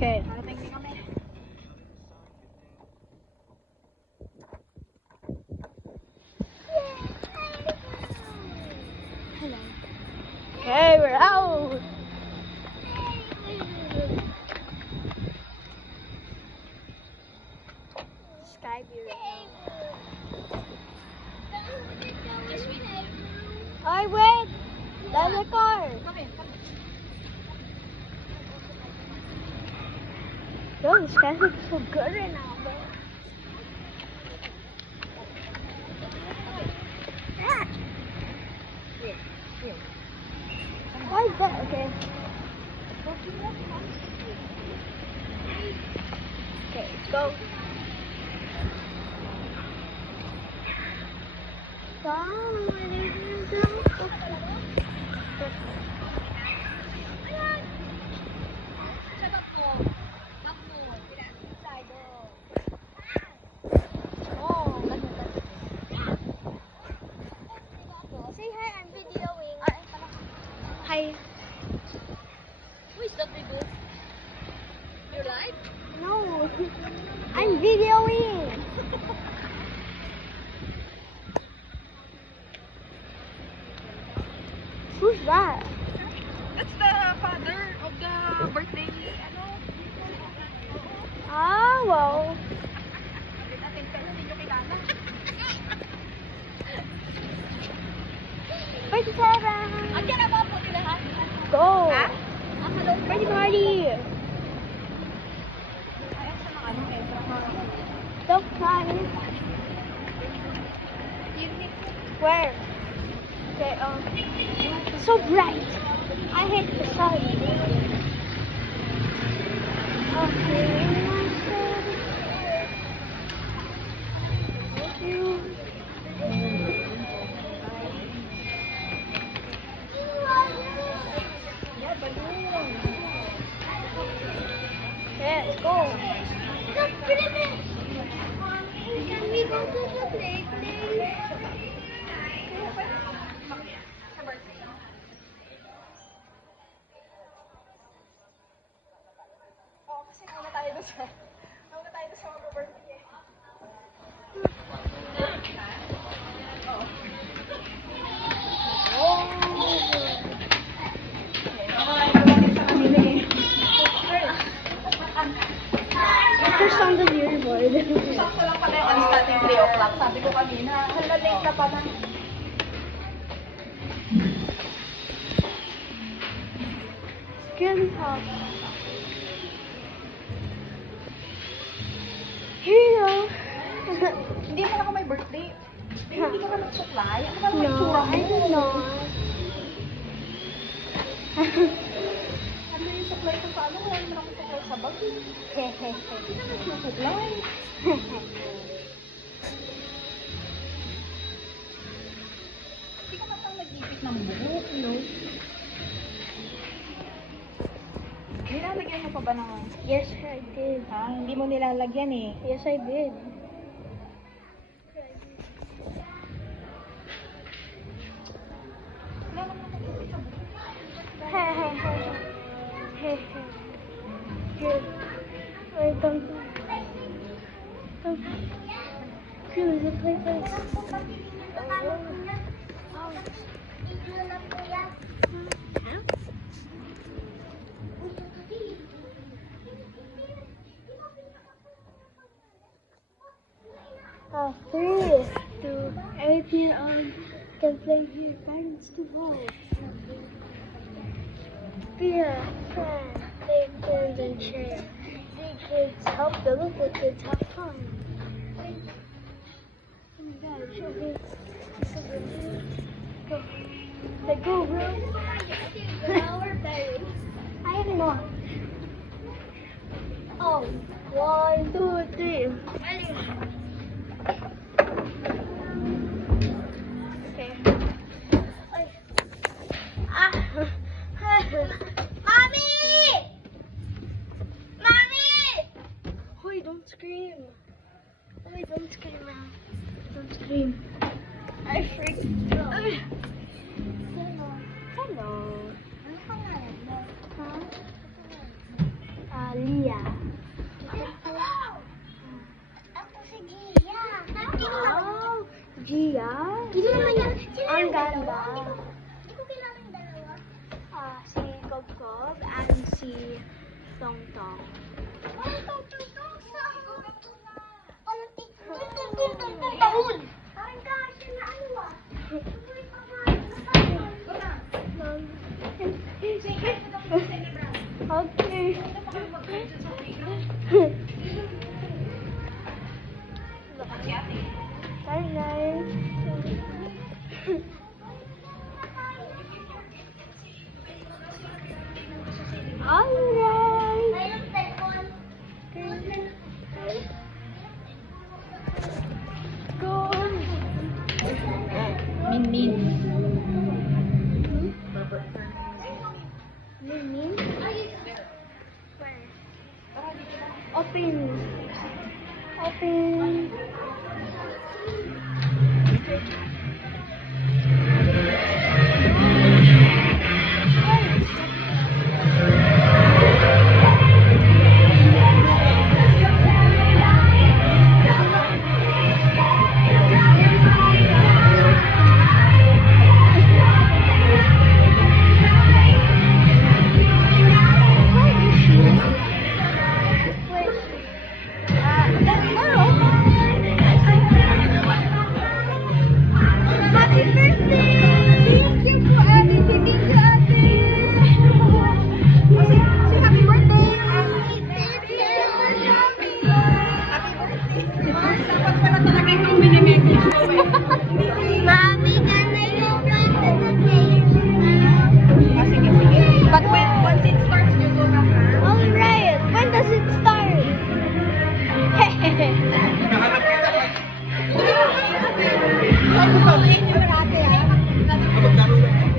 Okay. Hello. Okay, we're out. Sky view right Just wait here. now. Alright, wait. There's a car. Come in, come in. Yo, the sky looks so good right now, bro. Why is that? Okay. Okay, let's go. Shut up mo. Lock mo. Inside. Oh, say hi, I'm videoing. Hi. Who is that with you? Your life? No, I'm videoing. Who's that? That's the father of the birthday. Ano? Ah, well. Natin pero hindi nyo kilala. Party time. Andiyan na ba po lahat? Go. Ha? Hello. Party party. Ayan sa mga ano eh. So fun. Where? Okay, so bright. I hate the sun. Okay. Thank you. Yeah, balloon. Okay, let's go. Just wait a minute. Can we go to the play place? Sa birthday. Oo, kasi muna tayo doon sa mga birthday eh. First on the leaderboard. Sakto lang pala yung alis natin 3 o'clock. Sabi ko kanina, hala late na pala. Good talk. Here you go. Hindi naman ako may birthday. Hindi ka ba nagsuklay? Ano ba naman No, itsura I mo? did not. Ano yung suklay ko sa ano? Wala naman ako suklay sa bag. Hindi naman suklay. Hindi ka matang nag-ipit ng buhok, no? Nilalagyan mo pa ba ng... Yes, I did. Ha? Hindi mo nilalagyan eh. Yes, I did. Wala naman nag-ipit sa buhok. Hey, hey, hey. Hey, hey. Good. Wait, don't. Good, the play place. Oh, 3 to 8 can play here. Parents to vote. Beer, friend, take turns and share. See kids help the little kids have fun. Oh my god, it should be. Go. Say go, bro. I don't know. Oh, 1, 2, 3. Okay. Ah. Mommy! Mommy! Hoy, don't scream. Hoy, don't scream now. Don't scream. I freaked out. Hello. Hello. Ano pangalan mo? Huh? Leah. Bob and si Tong Tong. Okay. Very nice. Alright. Go. Min Min. Min? Where? Open. Open. Happy birthday! Thank you po, ate. Thank you, ate. Say happy birthday. Dapat pala talaga itong minimigay ko. Mommy, can I go back to the place? Sige. But once it starts, you go back. Alright, when does it start?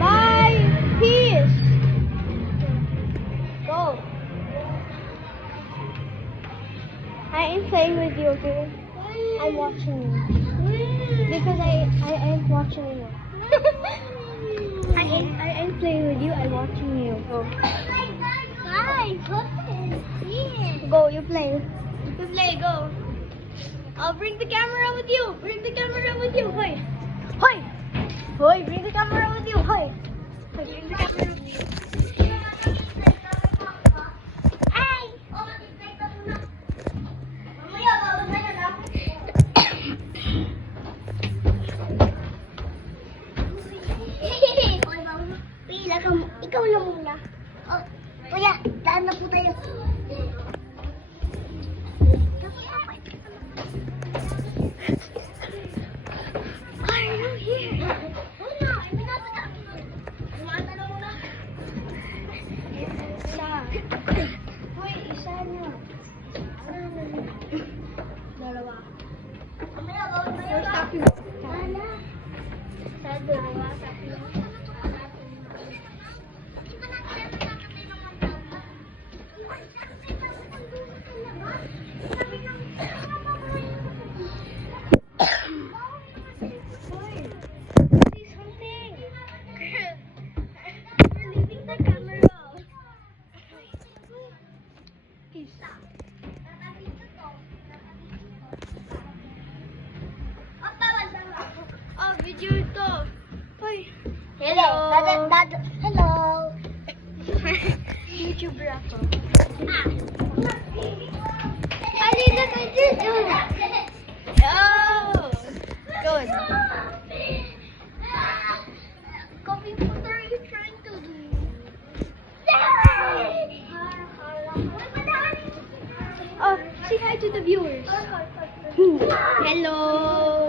Bye! Peace! Go! I am playing with you, okay? I'm watching you. Because I am watching you. I am playing with you, I'm watching you. Go. Guys, look at this. Go, you play. You play, go. I'll bring the camera with you. Bring the camera with you. Hoy. Hoy. Hoy, bring the camera with you. Hoy. Hoy, bring the camera with you. Ay! Pila ka mo. Ikaw na muna. Oh, kuya, daan na po tayo. Why are you here? Wala, hindi na ito. Kumata na muna. Isa. Hoy, isa na. Dalawa. Mamaya, bawal tayo. First happy. Wala. Sa dalawa. Oh, video ito. Hoy. Hello. Hello. YouTuber ako. Halina ka dito. Oh! Good. Copy, what are you trying to do? Oh, say hi to the viewers. Hello.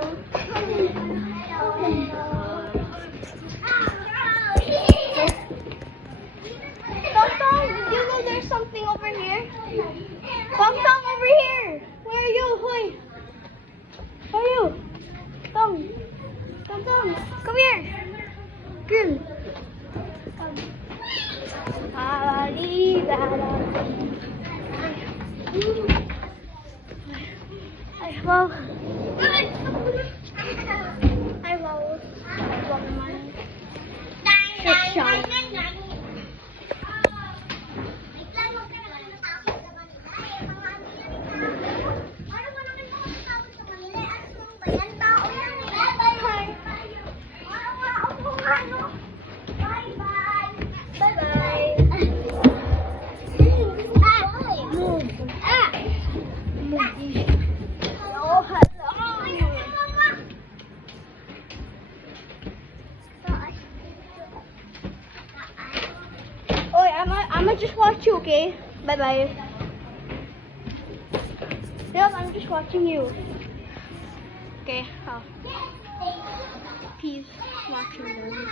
Tong, did you know there's something over here? Tong, over here. Where are you? Hoy. Where are you? Tong, come here. Girl. Come. Ay, wow. Ay, wow. Wow naman. Section. Bye-bye. I'ma just watch you, okay? Bye bye. Yep, I'm just watching you. Okay, peace. Watching them.